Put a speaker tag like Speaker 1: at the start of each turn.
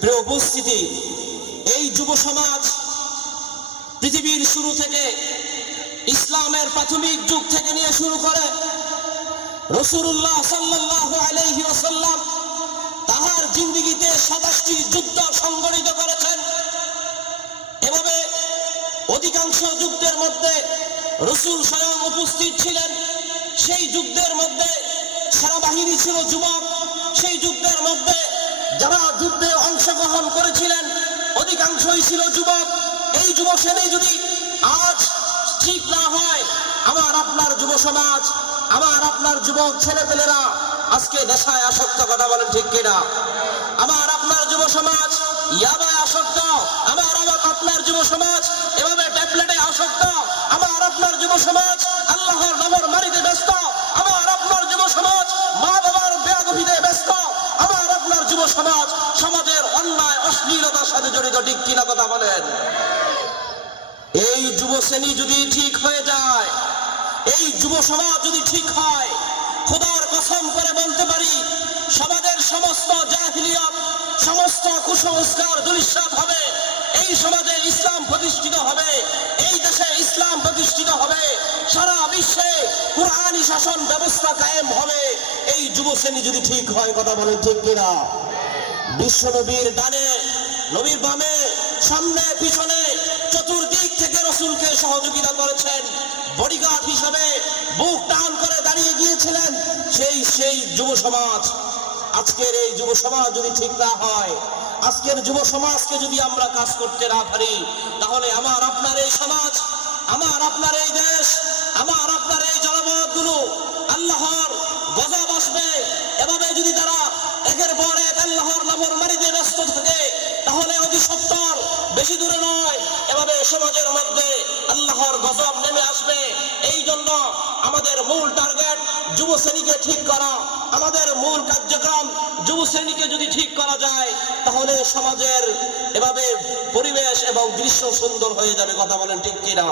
Speaker 1: প্রিয় উপস্থিতি, এই যুব সমাজ পৃথিবীর শুরু থেকে ইসলামের প্রাথমিক যুগ থেকে নিয়ে শুরু করে রসুল্লাহ সাল্লাহ আলাইহি ওয়াসাল্লাম তাহার জিন্দিগিতে সাতাশটি যুদ্ধ সংগঠিত করেছেন। এভাবে অধিকাংশ যুদ্ধের মধ্যে রসুল স্বয়ং উপস্থিত ছিলেন। সেই যুদ্ধের মধ্যে সারা বাহিনী ছিল যুবক যুদ্ধে অংশগ্রহণ করেছিলেন। অধিকাংশই ছিল যুবক। এই যুব শ্রেণি যদি আজ ঠিক না হয় আমার আপনার যুব সমাজ আমার আপনার যুবক ছেলেপেলেরা আজকে নেশায় আসক্ত, কথা বলেন ঠিক কিনা? আমার আপনার যুব সমাজ ইয়াবায় আসক্ত আমার আমার আপনার যুব সমাজ এভাবে ট্যাবলেটে আসক্ত আমার আপনার যুব সমাজ আল্লাহর নবর মারিতে ব্যস্ত আমার আপনার যুব সমাজ মা বাবার বেয়াগভিতে ব্যস্ত আমার আপনার যুব সমাজ অশ্লীলতার সাথে জড়িত, ঠিক কিনা কথা বলেন? এই যুব শ্রেণি যদি ঠিক হয়ে যায়, এই যুব সমাজ যদি ঠিক হয়, খোদার কসম করে বলতে পারি, সমাজের সমস্ত জাহিলিয়ত, সমস্ত কুসংস্কার দুলিশ্বাত হবে, এই সমাজে ইসলাম প্রতিষ্ঠিত হবে, এই দেশে ইসলাম প্রতিষ্ঠিত হবে, সারা বিশ্বে কোরআনী শাসন ব্যবস্থা কায়েম হবে, এই যুব শ্রেণি যদি ঠিক হয়, কথা বলেন ঠিক কিনা? বিশ্ব নবীর ডানে নবীর বামে, সামনে, পিছনে, চতুর্দিক থেকে রসুলকে সহযোগিতা করেছেন। বডিগার্ড হিসাবে বুক টান করে দাঁড়িয়ে গিয়েছিলেন সেই সেই যুব সমাজ। আজকের এই যুব সমাজ যদি ঠিক না হয়, আজকের যুব সমাজকে যদি আমরা কাজ করতে না পারি, তাহলে আমার, আপনার এই সমাজ, আমার, আপনার এই দেশ, আমার, আপনার এই জনপদগুলো আল্লাহর গজব আসবে। এভাবে যদি তারা একের পর এক আল্লাহর নামর সমাজের মধ্যে আল্লাহর গজব নেমে আসবে। এই জন্য আমাদের মূল টার্গেট যুব শ্রেণীকে ঠিক করা। আমাদের মূল কার্যক্রম যুব শ্রেণীকে যদি ঠিক করা যায়, তাহলে সমাজের এভাবে পরিবেশ এবং দৃশ্য সুন্দর হয়ে যাবে। কথা বলেন ঠিক কিনা?